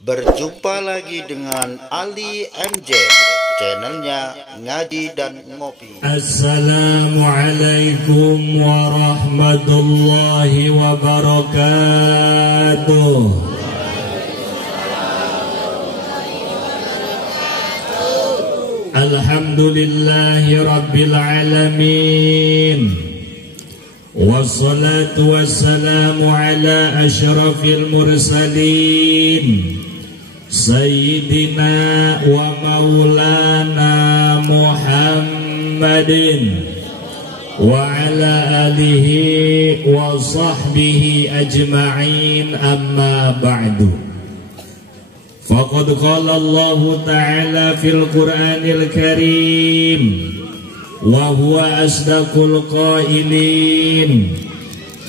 Berjumpa lagi dengan Ali MJ, channelnya Ngaji dan Ngopi. Assalamualaikum warahmatullahi wabarakatuh. Alhamdulillahi rabbil alamin. Wassalatu wassalamu ala asyrafil mursalin Sayyidina wa maulana Muhammadin wa ala alihi wa sahbihi ajma'in, amma ba'du. Faqad qala Allah ta'ala fil Qur'anil Karim wa huwa asdaqul qailin.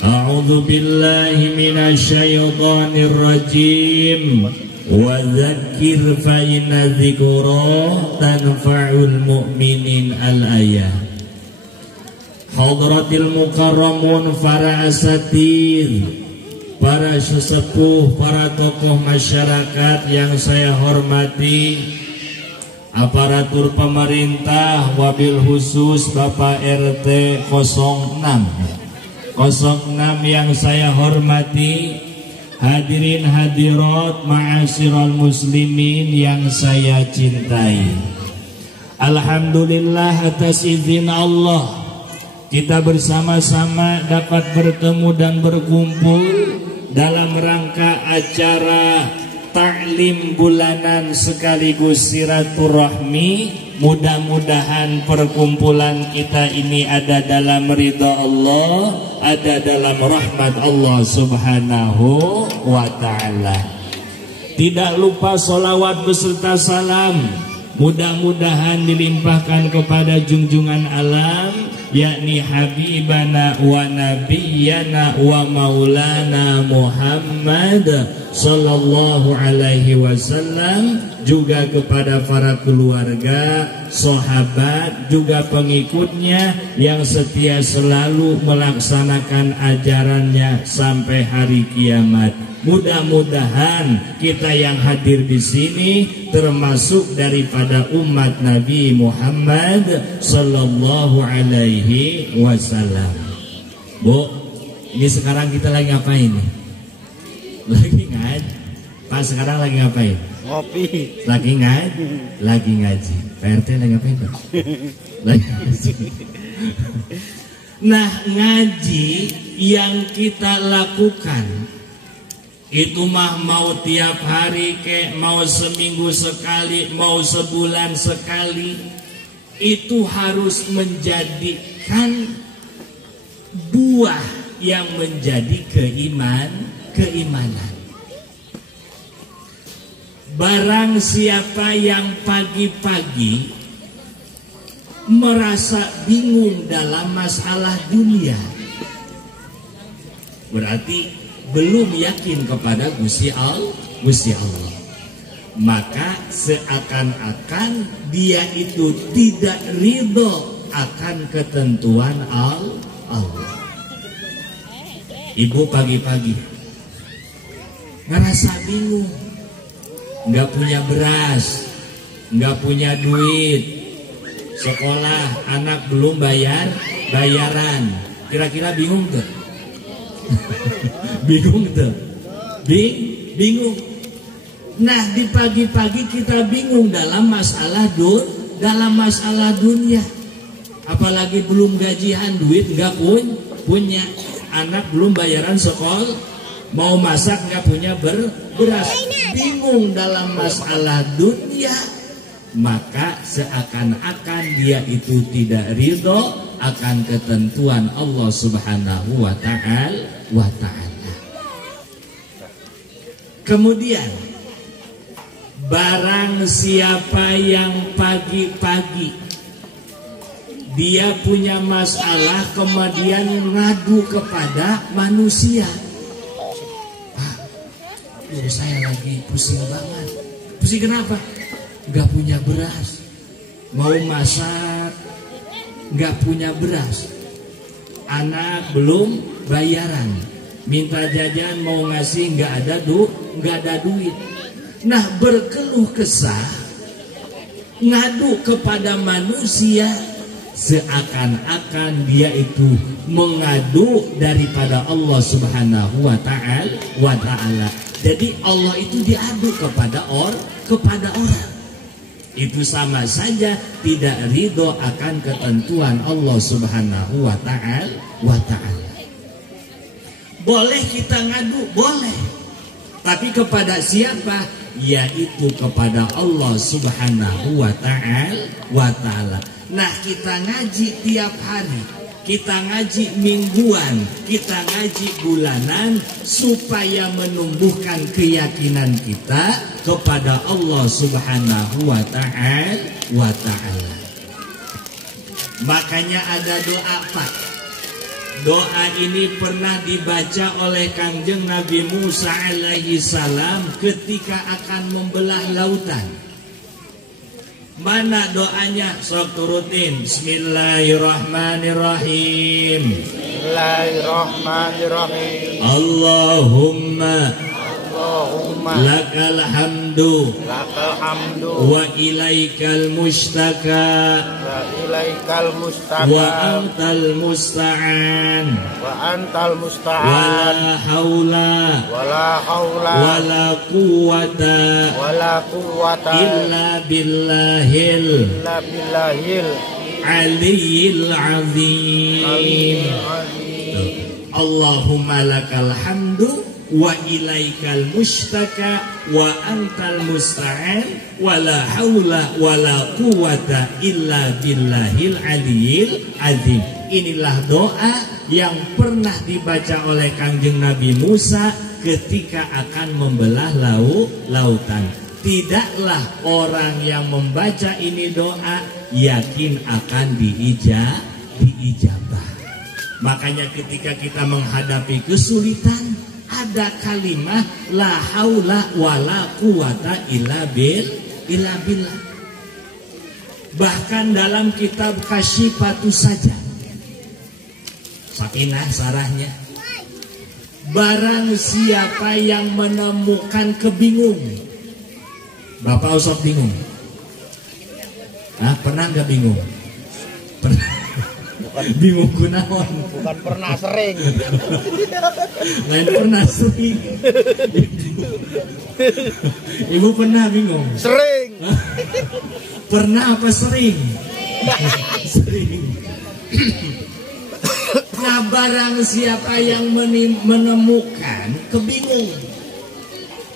A'udzu billahi minasy syaithanir rajim. Wa dzakir fa inna dzikra tanfa'ul mu'minin al-ayah. Hadratil mukarramun, para asatidz, para sesepuh, para tokoh masyarakat yang saya hormati, aparatur pemerintah, wabil khusus Bapak RT 06 yang saya hormati, hadirin hadirat ma'asyiral muslimin yang saya cintai. Alhamdulillah, atas izin Allah kita bersama-sama dapat bertemu dan berkumpul dalam rangka acara taklim bulanan sekaligus silaturahmi. Mudah-mudahan perkumpulan kita ini ada dalam ridha Allah, ada dalam rahmat Allah subhanahu wa ta'ala. Tidak lupa sholawat beserta salam mudah-mudahan dilimpahkan kepada junjungan alam, yakni habibana wa nabiyyana wa maulana Muhammad sallallahu alaihi wasallam, juga kepada para keluarga, sahabat, juga pengikutnya yang setia selalu melaksanakan ajarannya sampai hari kiamat. Mudah-mudahan kita yang hadir di sini termasuk daripada umat Nabi Muhammad sallallahu alaihi wasallam. Bu, ini sekarang kita lagi ngapain nih? Lagi ngaji. Pak, sekarang lagi ngapain? Ngopi. Lagi ngaji. Lagi ngaji. PRT lagi ngapain, Pak? Lagi ngaji. Nah, ngaji yang kita lakukan itu mah mau tiap hari kek, mau seminggu sekali, mau sebulan sekali, itu harus menjadikan buah yang menjadi keimanan. Barang siapa yang pagi-pagi merasa bingung dalam masalah dunia, berarti belum yakin kepada Gusti Allah. Maka seakan-akan dia itu tidak ridho akan ketentuan Allah. Ibu pagi-pagi ngerasa bingung, nggak punya beras, nggak punya duit, sekolah anak belum bayaran, kira-kira bingung tuh? Bingung tuh? Bingung. Nah, di pagi-pagi kita bingung dalam masalah dunia, apalagi belum gajian, duit nggak punya, anak belum bayaran sekolah, mau masak nggak punya beras, bingung dalam masalah dunia. Maka seakan-akan dia itu tidak ridho akan ketentuan Allah subhanahu wa ta'ala. Kemudian barang siapa yang pagi-pagi dia punya masalah kemudian ngadu kepada manusia, Pak, saya lagi pusing banget. Pusing kenapa? Gak punya beras, mau masak gak punya beras, anak belum bayaran, minta jajan mau ngasih nggak ada duit. Nah, berkeluh kesah, ngadu kepada manusia, seakan-akan dia itu mengadu daripada Allah Subhanahu wa ta'ala. Jadi Allah itu diadu kepada orang. Itu sama saja tidak ridho akan ketentuan Allah Subhanahu wa ta'ala. Boleh kita ngadu, boleh. Tapi kepada siapa? Yaitu kepada Allah Subhanahu wa ta'ala. Nah, kita ngaji tiap hari, kita ngaji mingguan, kita ngaji bulanan, supaya menumbuhkan keyakinan kita kepada Allah Subhanahu wa ta'ala. Makanya ada doa, Pak. Doa ini pernah dibaca oleh Kangjeng Nabi Musa alaihi salam ketika akan membelah lautan. Mana doanya? Sok turutin. Bismillahirrahmanirrahim. Bismillahirrahmanirrahim. Allahumma lakal hamdu wa ilaikal mustaka wa antal musta'an wala haula wala quwwata illa billahil aliyil azim. Allahumma lakal hamdu wa ilaikal mustaka wa antal musta'an wala haula wala quwwata illa billahil aliyil azim. Inilah doa yang pernah dibaca oleh Kangjeng Nabi Musa ketika akan membelah lautan. Tidaklah orang yang membaca ini doa yakin akan diijabah. Makanya ketika kita menghadapi kesulitan, ada kalimat la haula wala quwata illa billah. Bahkan dalam kitab Kasyifatus saja, Sakinah sarahnya, barang siapa yang menemukan kebingungan. Bapak usah bingung. Pernah nggak bingung? Pernah. Bingung kunaon? Bukan pernah, sering. Lain pernah, sering. Ibu pernah bingung? Sering. Pernah apa sering? Sering. Nah, barang siapa yang menemukan kebingungan,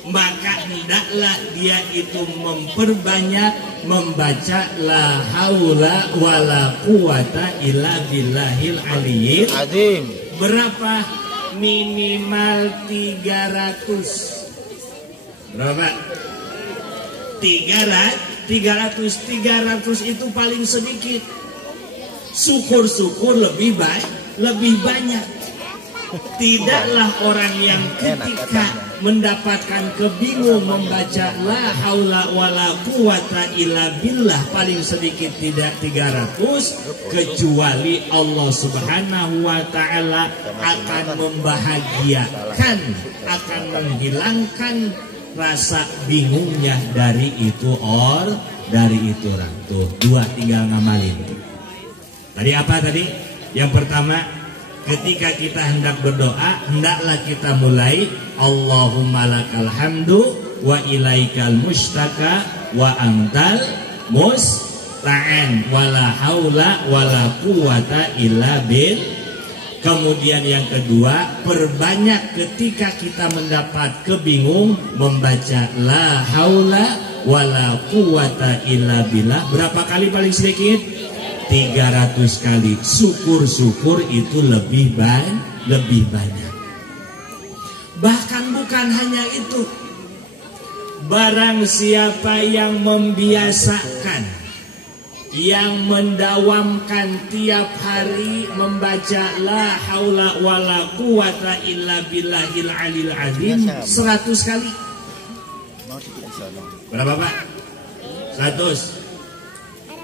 maka hendaklah dia itu memperbanyak membaca la haula wala quwata illa billahil aliyil azim. Berapa? Minimal 300. Berapa? 300 itu paling sedikit. Syukur-syukur lebih banyak. Tidaklah orang yang ketika mendapatkan kebingungan membaca la haula wala quwata illa billah paling sedikit tidak 300, kecuali Allah Subhanahu wa ta'ala akan membahagiakan, akan menghilangkan rasa bingungnya dari itu orang. Tuh, 2 tinggal ngamalin. Tadi apa tadi? Yang pertama, ketika kita hendak berdoa, hendaklah kita mulai Allahumma lakal hamdu wa ilaikal mustaka wa antal musta'an wala haula wala quwata illa bil. Kemudian yang kedua, perbanyak ketika kita mendapat kebingungan membaca la haula wala quwata illa billah. Berapa kali paling sedikit? 300 kali. Syukur-syukur itu lebih banyak. Bahkan bukan hanya itu, barang siapa yang membiasakan, yang mendawamkan tiap hari membaca la haula wala quwata illa billahil alil azim 100 kali. Berapa Pak? 100.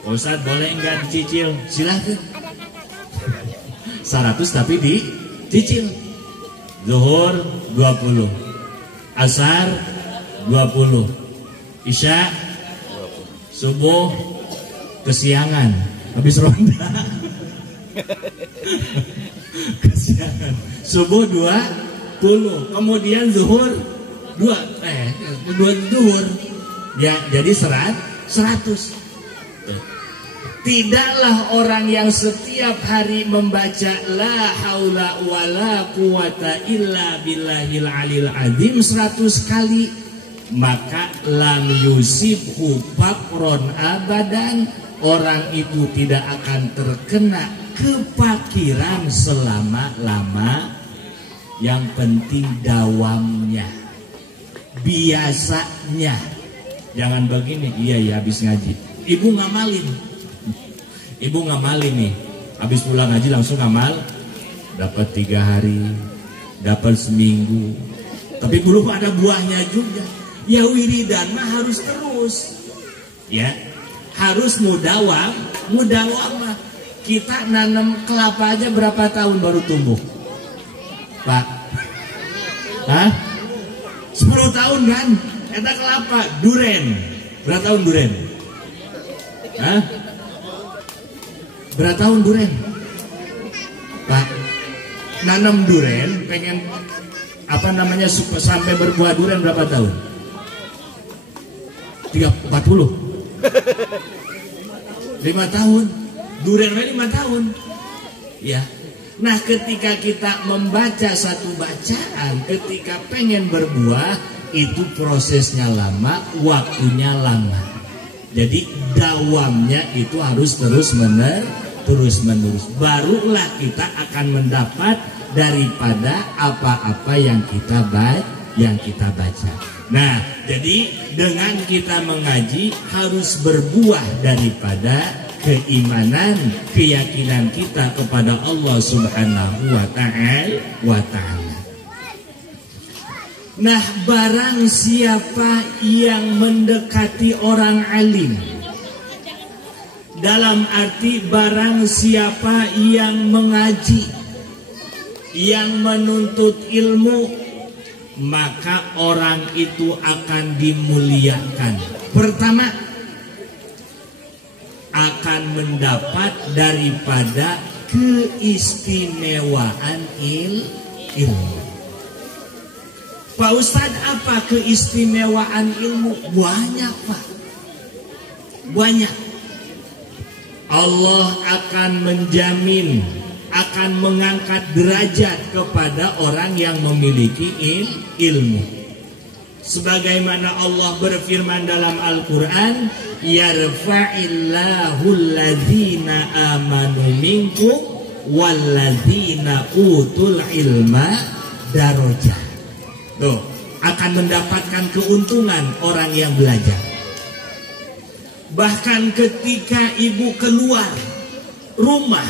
Ustaz boleh enggak dicicil? Silahkan. 100 tapi dicicil. Zuhur 20, Asar 20, Isya, subuh, kesiangan, habis ronda. Kesiangan. Subuh 20, kemudian zuhur 2 zuhur. Ya, jadi 100. Tidaklah orang yang setiap hari membaca la haula wala quwata illa billahil alil azim 100 kali, maka lam yusibhu faqron abadan, orang itu tidak akan terkena kefakiran selama-lama. Yang penting dawamnya, biasanya. Jangan begini, iya habis ngaji ibu ngamalin nih, habis pulang ngaji langsung ngamal, dapat 3 hari, dapat seminggu, tapi belum ada buahnya juga. Ya wiridan mah harus terus, ya harus mudawam mah. Kita nanam kelapa aja berapa tahun baru tumbuh, Pak? 10 tahun kan? Eta kelapa, duren. Berapa tahun duren? Berapa tahun duren? Pak, nanam duren, pengen sampai berbuah duren berapa tahun? 40. 5 tahun. Duren 5 tahun. Ya. Nah, ketika kita membaca satu bacaan, ketika pengen berbuah, itu prosesnya lama, waktunya lama. Jadi dawamnya itu harus terus menerus. Barulah kita akan mendapat daripada apa-apa yang kita baca. Nah, jadi dengan kita mengaji harus berbuah daripada keimanan, keyakinan kita kepada Allah Subhanahu wa ta'ala. Nah, barang siapa yang mendekati orang alim, dalam arti barang siapa yang mengaji, yang menuntut ilmu, maka orang itu akan dimuliakan. Pertama, akan mendapat daripada keistimewaan ilmu. Pak Ustadz, apa keistimewaan ilmu? Banyak, Pak. Banyak. Allah akan menjamin, akan mengangkat derajat kepada orang yang memiliki ilmu. Sebagaimana Allah berfirman dalam Al-Quran, yarfa'illahu alladzina amanu minkum walladzina utul ilma darajat. Tuh, akan mendapatkan keuntungan orang yang belajar. Bahkan ketika ibu keluar rumah,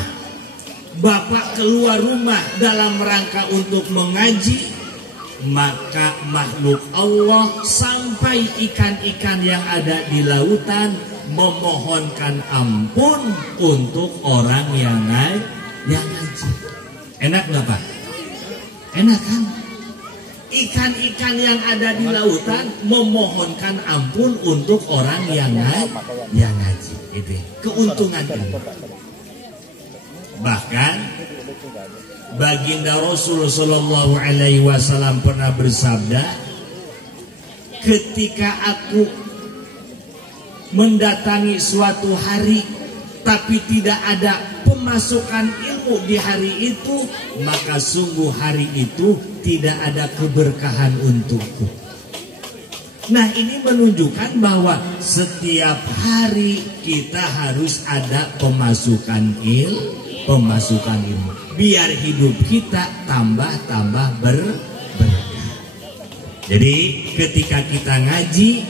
bapak keluar rumah dalam rangka untuk mengaji, maka makhluk Allah sampai ikan-ikan yang ada di lautan memohonkan ampun untuk orang yang ngaji. Enak nggak, Pak? Enak kan? Ikan-ikan yang ada di lautan memohonkan ampun untuk orang yang ngaji. Itu keuntungan ini. Bahkan baginda Rasul Sallallahu Alaihi Wasallam pernah bersabda, ketika aku mendatangi suatu hari tapi tidak ada pemasukan ilmu di hari itu, maka sungguh hari itu tidak ada keberkahan untukku. Nah, ini menunjukkan bahwa setiap hari kita harus ada pemasukan ilmu, biar hidup kita tambah berkah. Jadi ketika kita ngaji,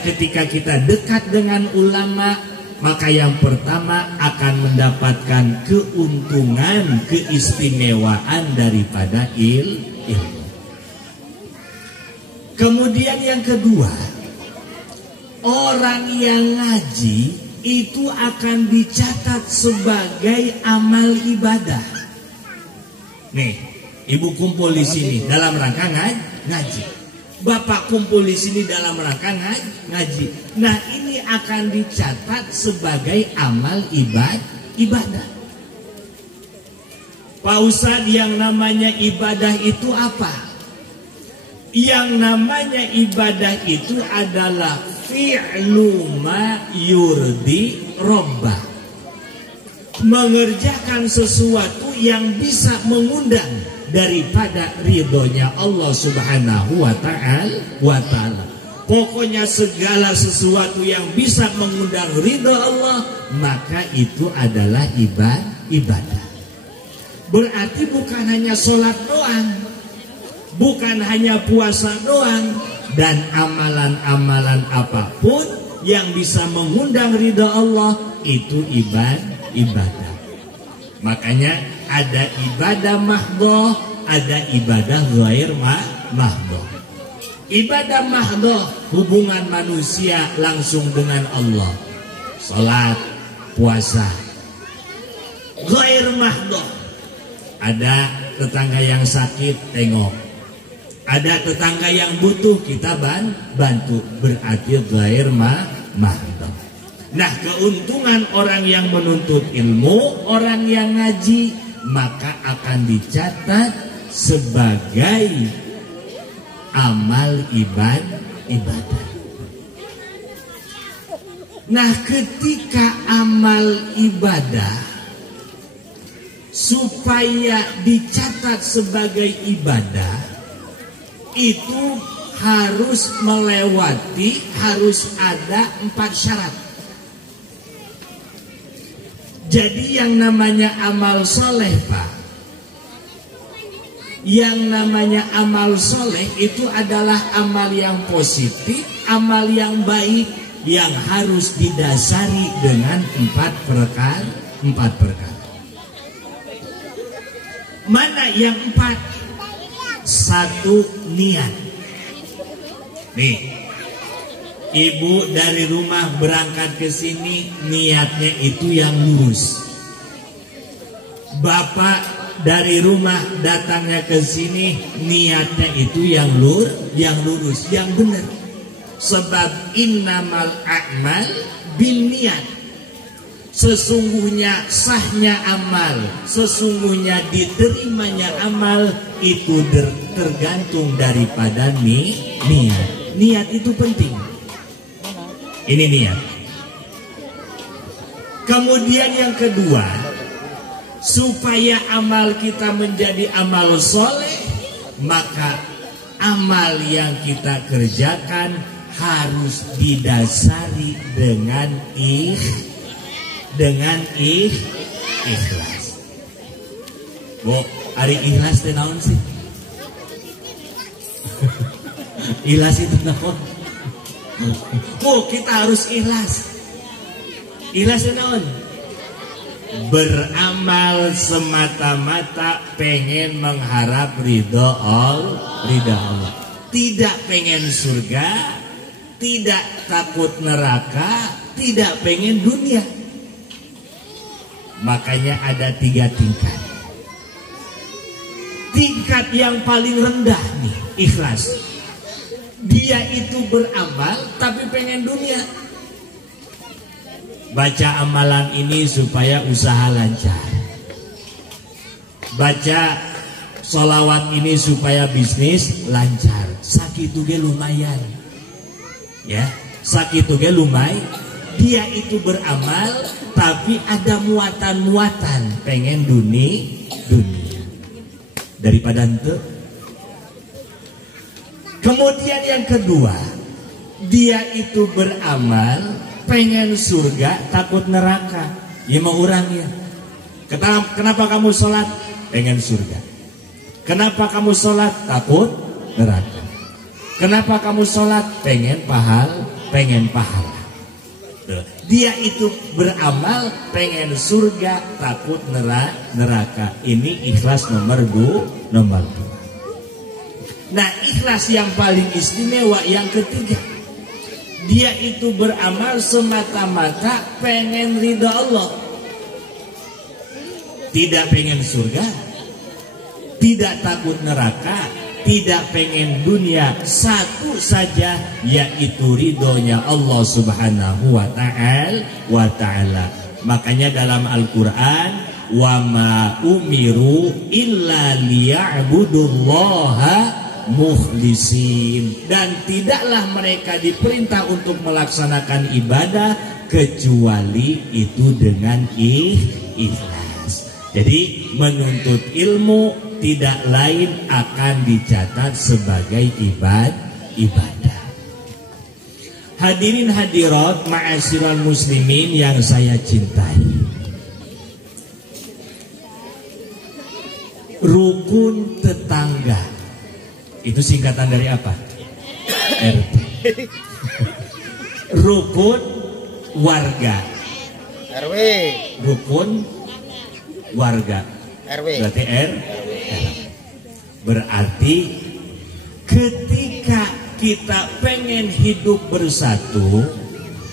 ketika kita dekat dengan ulama, maka yang pertama akan mendapatkan keuntungan, keistimewaan daripada ilmu. Kemudian yang kedua, orang yang ngaji itu akan dicatat sebagai amal ibadah. Nih, ibu kumpul di sini dalam rangka ngaji. Bapak kumpul di sini dalam rangka ngaji. Nah, ini akan dicatat sebagai amal ibadah. Pak Ustadz, yang namanya ibadah itu apa? Yang namanya ibadah itu adalah fi'lu ma yurdi rabbah. Mengerjakan sesuatu yang bisa mengundang daripada ridhonya Allah Subhanahu wa ta'ala. Pokoknya segala sesuatu yang bisa mengundang ridho Allah, maka itu adalah ibadah. Berarti bukan hanya sholat doang, bukan hanya puasa doang, dan amalan-amalan apapun yang bisa mengundang ridha Allah itu ibadah. Makanya ada ibadah mahdhah, ada ibadah ghair mahdhah. Ibadah mahdhah hubungan manusia langsung dengan Allah, salat, puasa. Ghair mahdhah, ada tetangga yang sakit, tengok. Ada tetangga yang butuh, kita bantu. Berarti ghair mahdhah. Nah, keuntungan orang yang menuntut ilmu, orang yang ngaji, maka akan dicatat sebagai amal ibadah. Nah, ketika amal ibadah supaya dicatat sebagai ibadah, itu harus ada 4 syarat. Jadi yang namanya amal soleh, Pak, yang namanya amal soleh itu adalah amal yang positif, amal yang baik, yang harus didasari dengan 4 perkara. Mana yang 4? 1, niat. Nih, ibu dari rumah berangkat ke sini, niatnya itu yang lurus. Bapak dari rumah datangnya ke sini, niatnya itu yang lurus, yang benar. Sebab innamal a'mal binniyat. Sesungguhnya sahnya amal, sesungguhnya diterimanya amal itu tergantung daripada niat. Niat itu penting. Ini niat. Kemudian yang kedua, supaya amal kita menjadi amal soleh, maka amal yang kita kerjakan harus didasari dengan ikhlas. Bu, hari ikhlas teh naon sih? Ikhlas itu naon? Oh, kita harus ikhlas. Ikhlas itu naon? Beramal semata-mata pengen mengharap ridha Allah. Tidak pengen surga, tidak takut neraka, tidak pengen dunia. Makanya ada 3 tingkat. Tingkat yang paling rendah nih, ikhlas. Dia itu beramal tapi pengen dunia. Baca amalan ini supaya usaha lancar. Baca sholawat ini supaya bisnis lancar. Sakitu ge lumayan. Ya, sakitu ge lumayan. Dia itu beramal tapi ada muatan-muatan pengen dunia daripada ente. Kemudian yang kedua, dia itu beramal pengen surga takut neraka. Ya mau orang ya. Kenapa kamu sholat? Pengen surga. Kenapa kamu sholat? Takut neraka. Kenapa kamu sholat? Pengen pahala. Dia itu beramal pengen surga takut neraka. Ini ikhlas nomor 2. Nah, ikhlas yang paling istimewa yang ketiga, dia itu beramal semata-mata pengen ridha Allah. Tidak pengen surga, tidak takut neraka, tidak pengen dunia, satu saja, yaitu ridhonya Allah Subhanahu wa ta'ala. Makanya dalam Al-Quran, wa ma umiru illa liya'budullaha mukhlisin, dan tidaklah mereka diperintah untuk melaksanakan ibadah kecuali itu dengan ikhlas. Jadi menuntut ilmu tidak lain akan dicatat sebagai ibadah. Hadirin hadirat ma'asyiral muslimin yang saya cintai, rukun tetangga itu singkatan dari apa? RT. Rukun warga, RW. rukun warga, RW. berarti berarti ketika kita pengen hidup bersatu,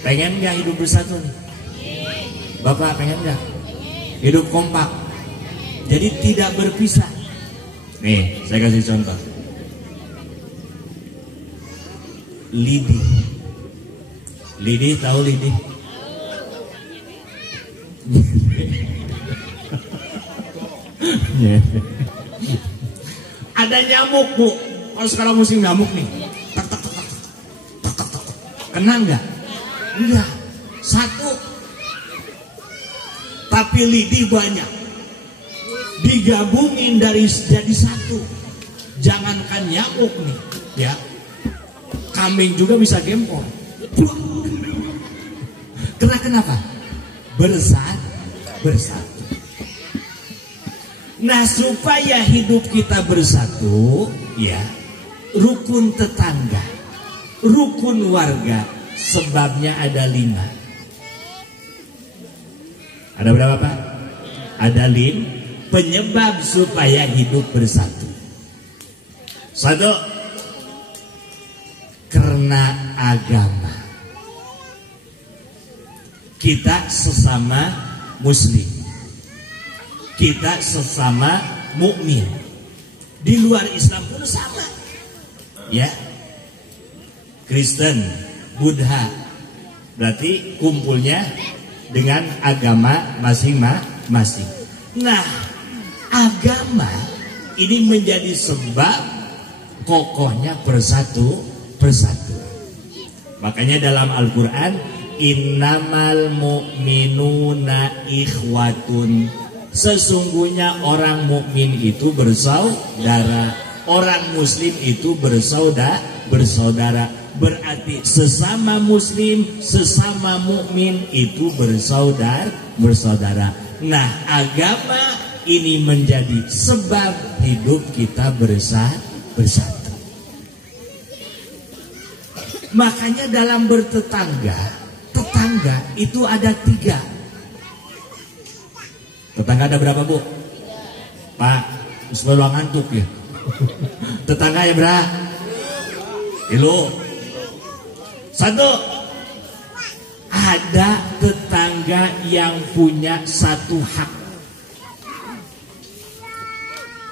pengen nggak hidup bersatu nih? Bapak pengen nggak hidup kompak? Jadi tidak berpisah. Nih, saya kasih contoh. Lidi. Lidi tahu lidi? Ada nyamuk, Bu. Kalau sekarang musim nyamuk nih. Tak tak tak tak. Tak tak tak. Kena enggak? Enggak. Satu. Tapi lidi banyak. Digabungin jadi satu. Jangankan nyamuk nih, ya. Kambing juga bisa gempor. Kenapa? Bersatu. Nah, supaya hidup kita bersatu, ya, rukun tetangga, rukun warga, sebabnya ada 5. Ada berapa, Pak? Ada 5 penyebab supaya hidup bersatu. 1, karena agama. Kita sesama muslim, kita sesama mukmin. Di luar Islam pun sama, ya. Kristen, Buddha, berarti kumpulnya dengan agama masing-masing. Nah, agama ini menjadi sebab kokohnya persatu. Makanya dalam Al-Quran, innamal mu'minuna ikhwatun, sesungguhnya orang mukmin itu bersaudara, orang muslim itu bersaudara. Berarti sesama muslim, sesama mukmin itu bersaudara. Nah, agama ini menjadi sebab hidup kita bersatu. Makanya dalam bertetangga, tetangga itu ada 3. Tetangga ada berapa, Bu? Pak, sebelum ngantuk ya. Tetangga ya, Bra? Ilu. 1, ada tetangga yang punya 1 hak.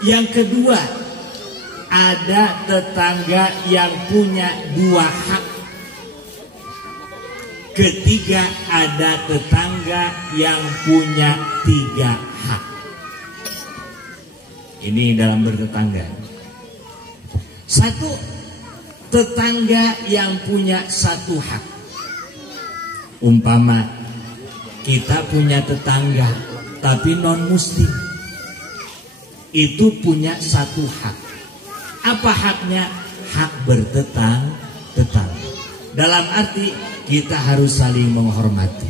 Yang kedua, ada tetangga yang punya 2 hak. Ketiga, ada tetangga yang punya 3 hak. Ini dalam bertetangga. 1, tetangga yang punya 1 hak. Umpama kita punya tetangga tapi non muslim, itu punya 1 hak. Apa haknya? Hak bertetangga. Dalam arti kita harus saling menghormati.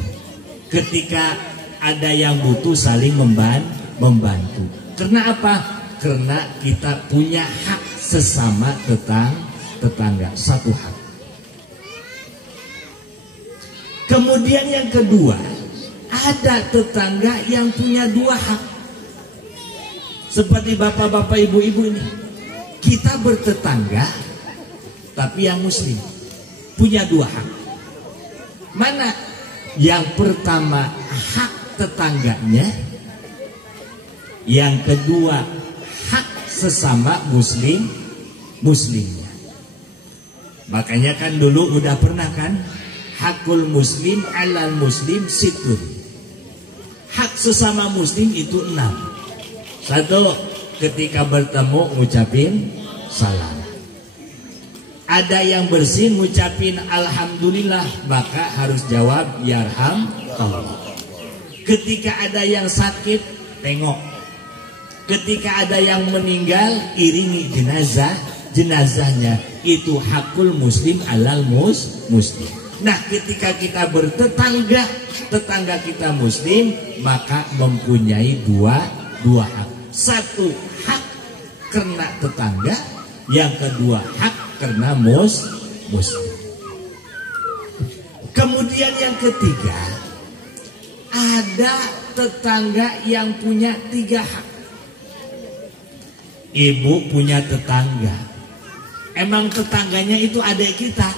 Ketika ada yang butuh, saling membantu. Karena apa? Karena kita punya hak sesama tetangga, 1 hak. Kemudian yang kedua, ada tetangga yang punya 2 hak. Seperti bapak-bapak, ibu-ibu ini. Kita bertetangga, tapi yang muslim punya 2 hak. Mana? Yang pertama hak tetangganya, yang kedua hak sesama muslim, muslimnya. Makanya kan dulu udah pernah kan, hakul muslim alal muslim situn. Hak sesama muslim itu 6. 1, ketika bertemu ngucapin salam. Ada yang bersin ngucapin alhamdulillah, maka harus jawab yarhamkallah. Ketika ada yang sakit, tengok. Ketika ada yang meninggal, iringi jenazahnya. Itu hakul muslim alal muslim. Nah, ketika kita bertetangga, tetangga kita muslim, maka mempunyai dua hak. 1 hak karena tetangga, yang kedua hak karena muslim. Kemudian yang ketiga, ada tetangga yang punya 3 hak. Ibu punya tetangga. Emang tetangganya itu adik kita,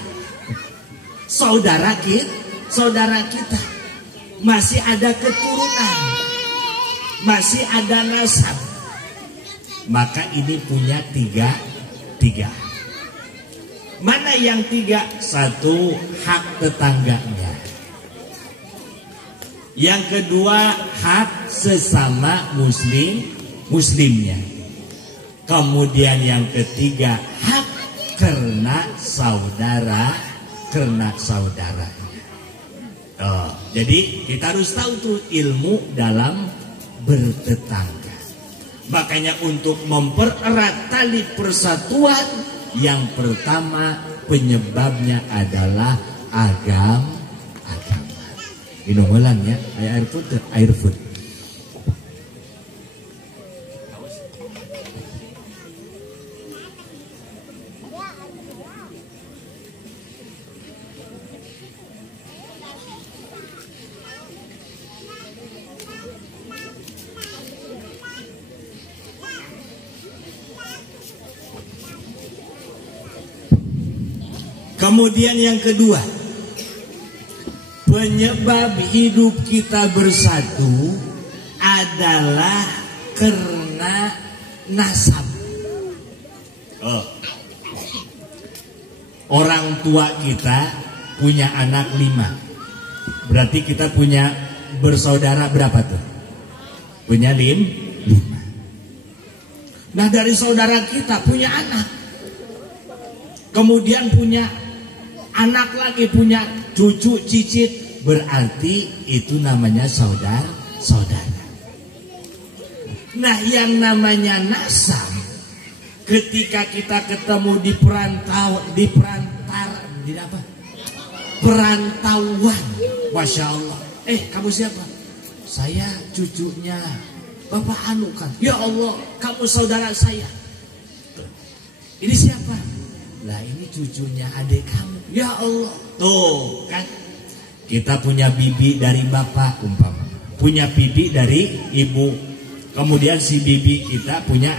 saudara kita. Masih ada keturunan, masih ada nasab. Maka ini punya tiga. Mana yang 3? 1, hak tetangganya. Yang kedua, hak sesama muslimnya. Kemudian yang ketiga, hak karena saudaranya. Jadi kita harus tahu tuh ilmu dalam bertetangga. Makanya untuk mempererat tali persatuan, yang pertama penyebabnya adalah agama. Minum ulang ya, air food. Kemudian yang kedua, penyebab hidup kita bersatu adalah karena nasab. Orang tua kita punya anak 5. Berarti kita punya bersaudara berapa tuh? Punya 5. Nah, dari saudara kita punya anak, kemudian punya anak lagi, punya cucu cicit, berarti itu namanya saudara. Nah, yang namanya nasab, ketika kita ketemu di perantauan, masya Allah, kamu siapa? Saya cucunya Bapak Anu kan. Ya Allah, kamu saudara saya. Ini siapa? Lah, ini cucunya adik kamu. Ya Allah, tuh kan, kita punya bibi dari bapak umpama, punya bibi dari ibu, kemudian si bibi kita punya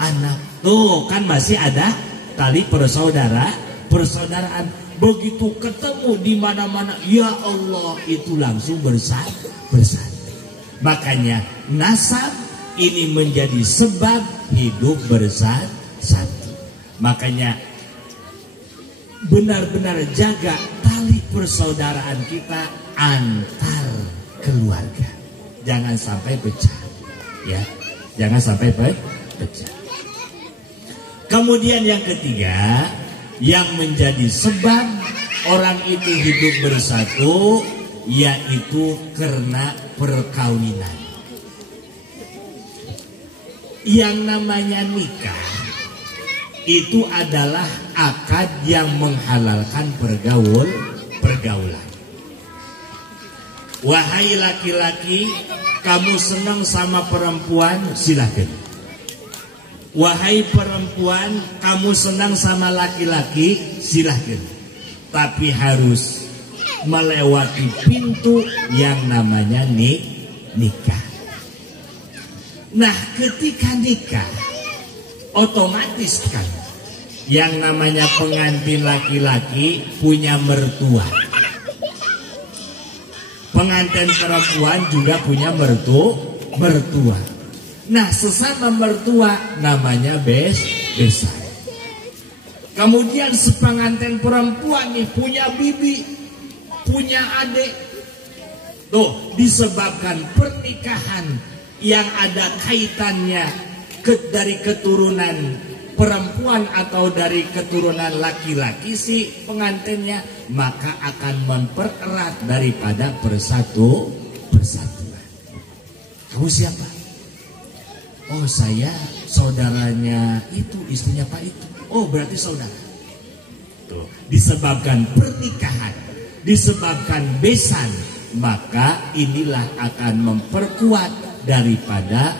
anak. Tuh kan masih ada tali persaudaraan. Begitu ketemu di mana-mana, ya Allah, itu langsung bersatu. Makanya nasab ini menjadi sebab hidup bersatu. Makanya benar-benar jaga tali persaudaraan kita antar keluarga, jangan sampai pecah, ya, jangan sampai pecah. Kemudian yang ketiga, yang menjadi sebab orang itu hidup bersatu, yaitu karena perkawinan. Yang namanya nikah itu adalah akad yang menghalalkan pergaulan. Wahai laki-laki, kamu senang sama perempuan, silakan. Wahai perempuan, kamu senang sama laki-laki, silakan. Tapi harus melewati pintu yang namanya nikah. Nah, ketika nikah, otomatis kan yang namanya pengantin laki-laki punya mertua, pengantin perempuan juga punya mertua. Nah, sesama mertua namanya besan. Kemudian sepengantin perempuan nih punya bibi, punya adik. Tuh, disebabkan pernikahan yang ada kaitannya dari keturunan perempuan atau dari keturunan laki-laki si pengantinnya, maka akan mempererat daripada persatuan. Kamu siapa? Oh, saya saudaranya itu, istrinya Pak itu. Oh, berarti saudara. Tuh, disebabkan pernikahan, disebabkan besan, maka inilah akan memperkuat daripada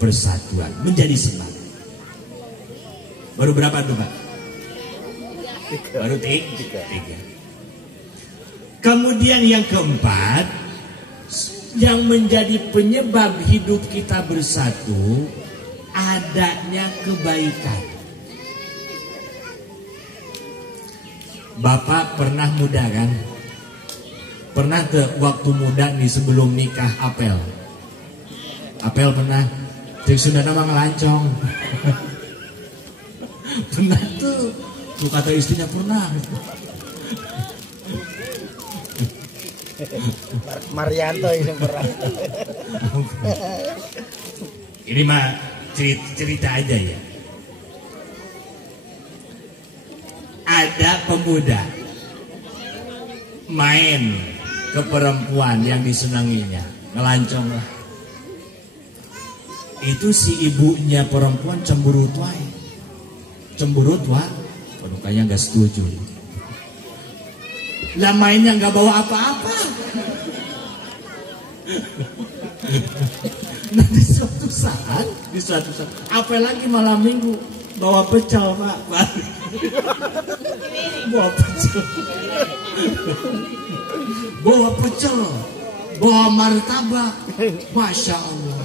persatuan menjadi semangat. Baru berapa tuh Pak? Baru tiga. Kemudian yang keempat, yang menjadi penyebab hidup kita bersatu, adanya kebaikan. Bapak pernah muda kan? Pernah ke waktu muda nih sebelum nikah apel? Apel pernah? Cek sudah nama ngelancong. Pernah tuh kata istrinya pernah. Marianto ini pernah. Ini mah cerita aja ya. Ada pemuda main ke perempuan yang disenanginya, ngelancong lah. Itu si ibunya perempuan cemberut wae. Cemberut wah, kayaknya nggak setuju. Lah mainnya nggak bawa apa-apa. Nah di suatu saat, apalagi malam minggu bawa pecel Pak. Bawa pecel, bawa martabak, masya Allah.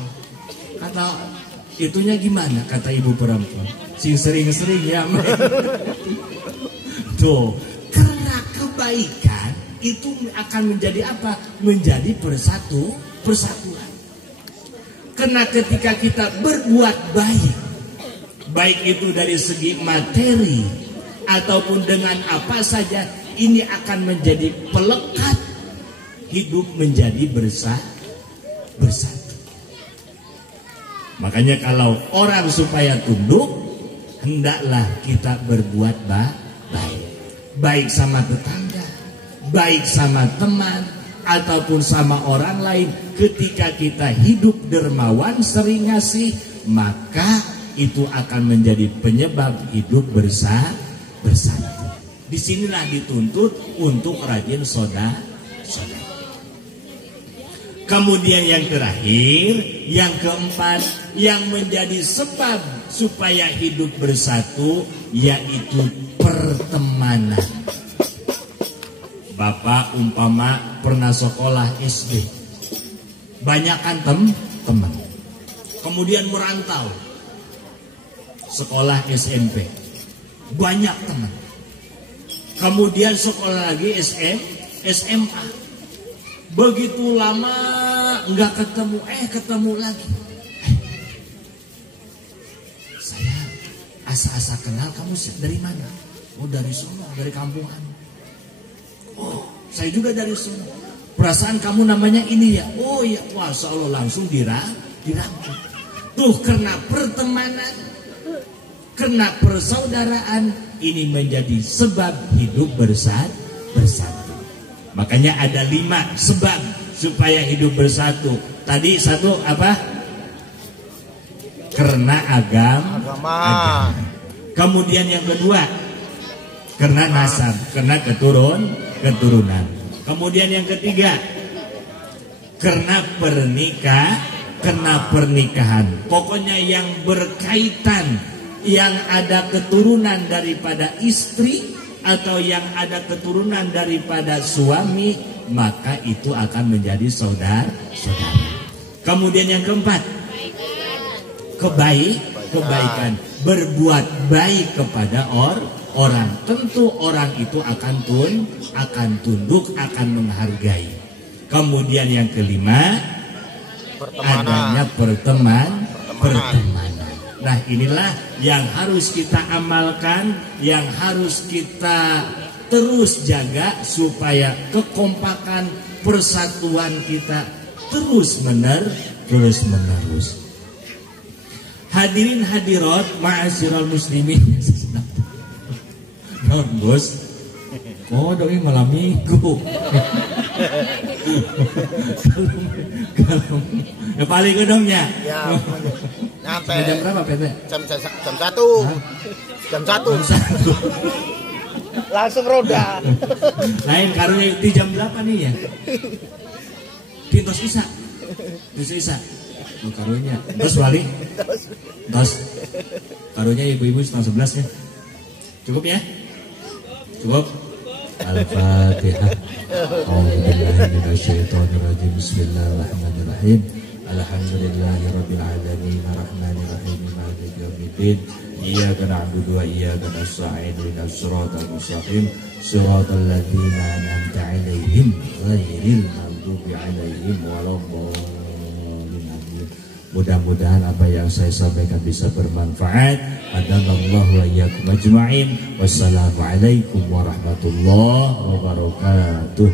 Kata itunya gimana? Kata ibu perempuan, sing sering-sering ya. Tuh, karena kebaikan itu akan menjadi apa? Menjadi persatuan. Karena ketika kita berbuat baik itu dari segi materi ataupun dengan apa saja, ini akan menjadi pelekat hidup menjadi bersatu. Makanya kalau orang supaya tunduk, hendaklah kita berbuat baik sama tetangga, baik sama teman, ataupun sama orang lain. Ketika kita hidup dermawan, sering ngasih, maka itu akan menjadi penyebab hidup bersatu. Disinilah dituntut untuk rajin saudara. Kemudian yang terakhir, yang keempat, yang menjadi sebab supaya hidup bersatu, yaitu pertemanan. Bapak umpama pernah sekolah SD, banyakkan teman. Kemudian merantau, sekolah SMP, banyak teman. Kemudian sekolah lagi SMA. Begitu lama nggak ketemu, ketemu lagi. Saya asa-asa kenal kamu dari mana? Oh dari Solo, dari kampungan. Oh saya juga dari Solo. Perasaan kamu namanya ini ya? Oh ya, Masya Allah, langsung dirangkul. Tuh karena pertemanan, karena persaudaraan, ini menjadi sebab hidup bersatu. Makanya ada 5 sebab supaya hidup bersatu. Tadi satu apa? Karena agama. Kemudian yang kedua, karena nasab, karena keturunan. Kemudian yang ketiga, karena pernikahan. Pokoknya yang berkaitan, yang ada keturunan daripada istri atau yang ada keturunan daripada suami, maka itu akan menjadi saudara. Kemudian yang keempat, kebaikan, berbuat baik kepada orang. Tentu orang itu akan tunduk, akan menghargai. Kemudian yang kelima, adanya pertemanan. Nah inilah yang harus kita amalkan, yang harus kita terus jaga supaya kekompakan persatuan kita terus menerus. Hadirin hadirat ma'asyiral muslimin. Non bos, oh doi malam minggu. Ya paling gedongnya. Ya, nyampe. Jam berapa Pepe? Jam 1. Jam 1. Langsung roda. Lain karunya di jam 8 nih ya. Pintos Isa. Oh, karunya. Terus balik. Terus. Karunya ibu-ibu setengah 11 ya. Cukup ya? Cukup. Al-Fatihah. A'udzubillahi minasyaitonirrajim. Bismillahirrahmanirrahim. Alhamdulillahirabbil alamin arrahmanir rahim maliki yaumiddin. Iyyaka na'budu wa iyyaka nasta'in ihdinas siratal mustaqim siratal ladzina an'amta 'alaihim ghairil maghdubi 'alaihim waladdallin. Mudah-mudahan apa yang saya sampaikan bisa bermanfaat. Hadanallahu wa iyyakum ajma'in. Wassalamualaikum warahmatullahi wabarakatuh.